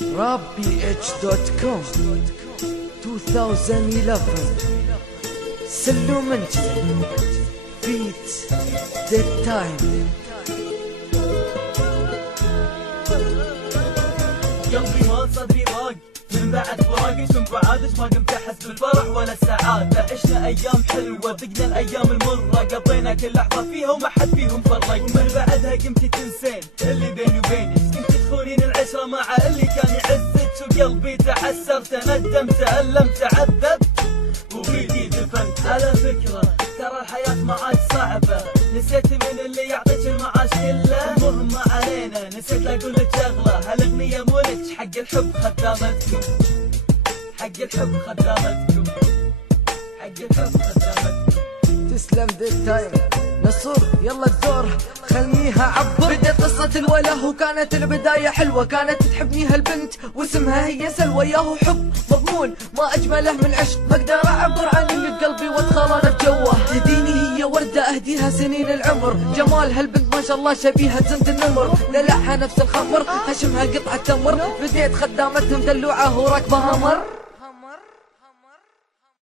RabbyH.com 2011 سلومنتي بيت ديد تايم. قلبي ما صدري ضاق من بعد فراقك، من بعادك ما قمت احس بالفرح ولا السعادة. عشنا ايام حلوة ذقنا الايام المرة، قضينا كل لحظة فيها وما حد فيهم فرق. من بعدها قمتي تنسين اللي بيني وبينك، كنت تخونين العشرة مع اللي كان يعزك. وقلبي تعسر تندم تألم تعذب وبيدي دفنت. على فكرة ترى الحياة معاك صعبة، نسيت من اللي يعطيك المعاش كله. مهم علينا نسيت اقول لك شغلة، هالاغنية مو لك، حق الحب خدامتكم، حق الحب خدامتكم، حق الحب خدامتكم. تسلم ديد تايم نصور يلا الدور خلنيها عبر. بدت قصة الوله وكانت البداية حلوة، كانت تحبني هالبنت واسمها هي سلوى. ياهو حب مضمون ما أجمله من عشق، ما أقدر أعبر عن اللي بقلبي وأدخل أنا بجوه. تهديني هي وردة أهديها سنين العمر، جمال هالبنت ما شاء الله شبيهة زند النمر. دلعها نفس الخمر هشمها قطعة تمر، بديت خدامتهم دلوعة وراكبها مر.